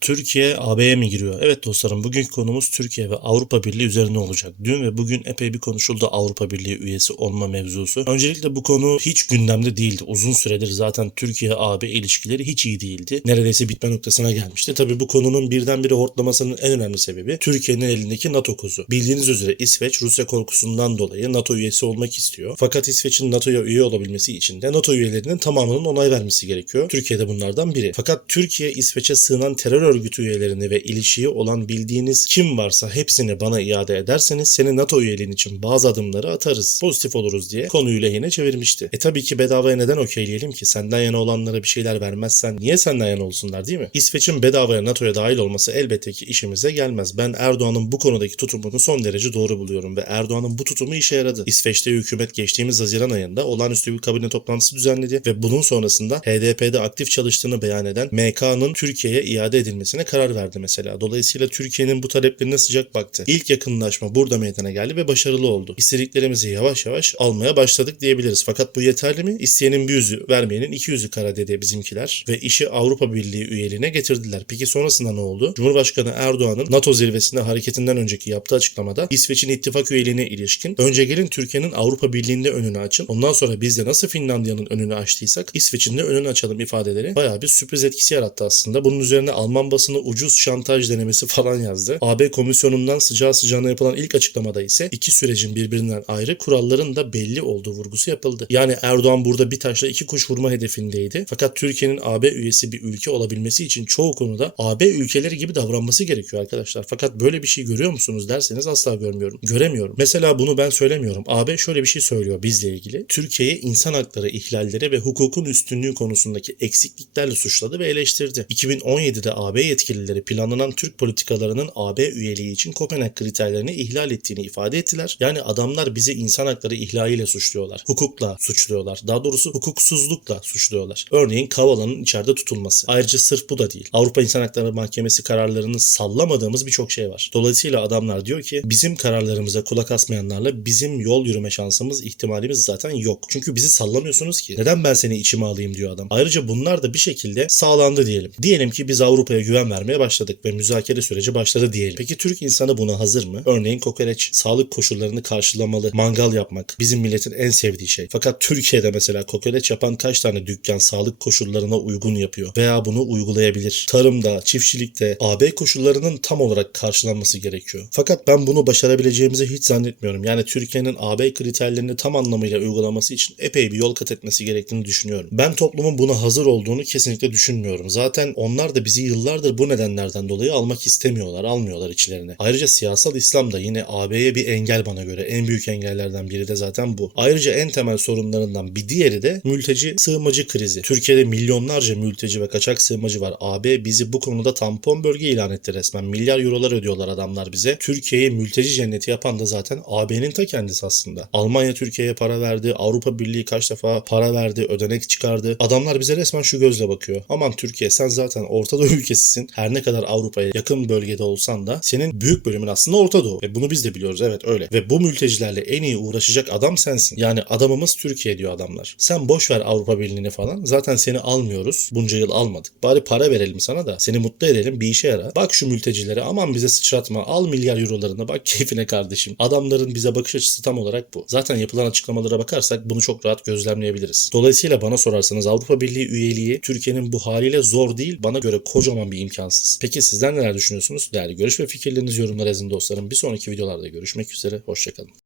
Türkiye AB'ye mi giriyor? Evet dostlarım bugünkü konumuz Türkiye ve Avrupa Birliği üzerine olacak. Dün ve bugün epey bir konuşuldu Avrupa Birliği üyesi olma mevzusu. Öncelikle bu konu hiç gündemde değildi. Uzun süredir zaten Türkiye-AB ilişkileri hiç iyi değildi. Neredeyse bitme noktasına gelmişti. Tabi bu konunun birdenbire hortlamasının en önemli sebebi Türkiye'nin elindeki NATO kozu. Bildiğiniz üzere İsveç Rusya korkusundan dolayı NATO üyesi olmak istiyor. Fakat İsveç'in NATO'ya üye olabilmesi için de NATO üyelerinin tamamının onay vermesi gerekiyor. Türkiye de bunlardan biri. Fakat Türkiye İsveç'e sığınan terör örgütü üyelerini ve ilişiği olan bildiğiniz kim varsa hepsini bana iade ederseniz seni NATO üyeliğin için bazı adımları atarız. Pozitif oluruz diye konuyu lehine çevirmişti. E tabii ki bedavaya neden okeyleyelim ki? Senden yana olanlara bir şeyler vermezsen niye senden yana olsunlar değil mi? İsveç'in bedavaya NATO'ya dahil olması elbette ki işimize gelmez. Ben Erdoğan'ın bu konudaki tutumunu son derece doğru buluyorum ve Erdoğan'ın bu tutumu işe yaradı. İsveç'te hükümet geçtiğimiz Haziran ayında olağanüstü bir kabine toplantısı düzenledi ve bunun sonrasında HDP'de aktif çalıştığını beyan eden MK'nın Türkiye'ye iade edilmesine karar verdi mesela. Dolayısıyla Türkiye'nin bu taleplerine sıcak baktı. İlk yakınlaşma burada meydana geldi ve başarılı oldu. İstediklerimizi yavaş yavaş almaya başladık diyebiliriz. Fakat bu yeterli mi? İsteyenin bir yüzü, vermeyenin iki yüzü kara dedi bizimkiler ve işi Avrupa Birliği üyeliğine getirdiler. Peki sonrasında ne oldu? Cumhurbaşkanı Erdoğan'ın NATO zirvesinde hareketinden önceki yaptığı açıklamada İsveç'in ittifak üyeliğine ilişkin önce gelin Türkiye'nin Avrupa Birliği'nde önünü açın. Ondan sonra biz de nasıl Finlandiya'nın önünü açtıysak İsveç'in de önünü açalım ifadeleri bayağı bir sürpriz etkisi yarattı aslında. Bunun üzerine Alman basını ucuz şantaj denemesi falan yazdı. AB komisyonundan sıcağı sıcağına yapılan ilk açıklamada ise iki sürecin birbirinden ayrı kuralların da belli olduğu vurgusu yapıldı. Yani Erdoğan burada bir taşla iki kuş vurma hedefindeydi. Fakat Türkiye'nin AB üyesi bir ülke olabilmesi için çoğu konuda AB ülkeleri gibi davranması gerekiyor arkadaşlar. Fakat böyle bir şey görüyor musunuz derseniz asla görmüyorum. Göremiyorum. Mesela bunu ben söylemiyorum. AB şöyle bir şey söylüyor bizle ilgili. Türkiye'yi insan hakları ihlalleri ve hukukun üstünlüğü konusundaki eksikliklerle suçladı ve eleştirdi. 2017'de AB yetkilileri planlanan Türk politikalarının AB üyeliği için Kopenhag kriterlerini ihlal ettiğini ifade ettiler. Yani adamlar bizi insan hakları ihlaliyle suçluyorlar. Hukukla suçluyorlar. Daha doğrusu hukuksuzlukla suçluyorlar. Örneğin Kavala'nın içeride tutulması. Ayrıca sırf bu da değil. Avrupa İnsan Hakları Mahkemesi kararlarını sallamadığımız birçok şey var. Dolayısıyla adamlar diyor ki bizim kararlarımıza kulak asmayanlarla bizim yol yürüme şansımız, ihtimalimiz zaten yok. Çünkü bizi sallamıyorsunuz ki. Neden ben seni içime alayım diyor adam. Ayrıca bunlar da bir şekilde sağlandı diyelim. Diyelim ki biz Avrupa'ya güven vermeye başladık ve müzakere süreci başladı diyelim. Peki Türk insanı buna hazır mı? Örneğin kokoreç, sağlık koşullarını karşılamalı, mangal yapmak bizim milletin en sevdiği şey. Fakat Türkiye'de mesela kokoreç yapan kaç tane dükkan sağlık koşullarına uygun yapıyor veya bunu uygulayabilir. Tarımda, çiftçilikte AB koşullarının tam olarak karşılanması gerekiyor. Fakat ben bunu başarabileceğimizi hiç zannetmiyorum. Yani Türkiye'nin AB kriterlerini tam anlamıyla uygulaması için epey bir yol kat etmesi gerektiğini düşünüyorum. Ben toplumun buna hazır olduğunu kesinlikle düşünmüyorum. Zaten onlar da bizi yıllardır bu nedenlerden dolayı almak istemiyorlar, almıyorlar içlerine. Ayrıca siyasal İslam da yine AB'ye bir engel bana göre. En büyük engellerden biri de zaten bu. Ayrıca en temel sorunlarından bir diğeri de mülteci sığınmacı krizi. Türkiye'de milyonlarca mülteci ve kaçak sığınmacı var. AB bizi bu konuda tampon bölge ilan etti resmen. Milyar eurolar ödüyorlar adamlar bize. Türkiye'yi mülteci cenneti yapan da zaten AB'nin ta kendisi aslında. Almanya Türkiye'ye para verdi. Avrupa Birliği kaç defa para verdi, ödenek çıkardı. Adamlar bize resmen şu gözle bakıyor. Aman Türkiye sen zaten Orta Doğu ülkesisin. Her ne kadar Avrupa'ya yakın bölgede olsan da senin büyük bölümün aslında Orta Doğu. Ve bunu biz de biliyoruz evet öyle. Ve bu mültecilerle en iyi uğraşacak adam sensin. Yani adamımız Türkiye diyor adamlar. Sen boş ver Avrupa Birliği'ni falan. Zaten seni almıyoruz. Bunca yıl almadık. Bari para verelim sana da. Seni mutlu edelim bir işe yara. Bak şu mültecilere aman bize sıçratma. Al milyar eurolarını bak keyfine kardeşim. Adamların bize bakış açısı tam olarak bu. Zaten yapılan açıklamalara bakarsak bunu çok rahat gözlemleyebiliriz. Dolayısıyla bana sorarsanız Avrupa Birliği üyeliği Türkiye'nin bu haliyle zor değil. Bana göre kocaman bir imkansız. Peki sizler neler düşünüyorsunuz? Değerli görüş ve fikirlerinizi yorumlara yazın dostlarım. Bir sonraki videolarda görüşmek üzere. Hoşçakalın.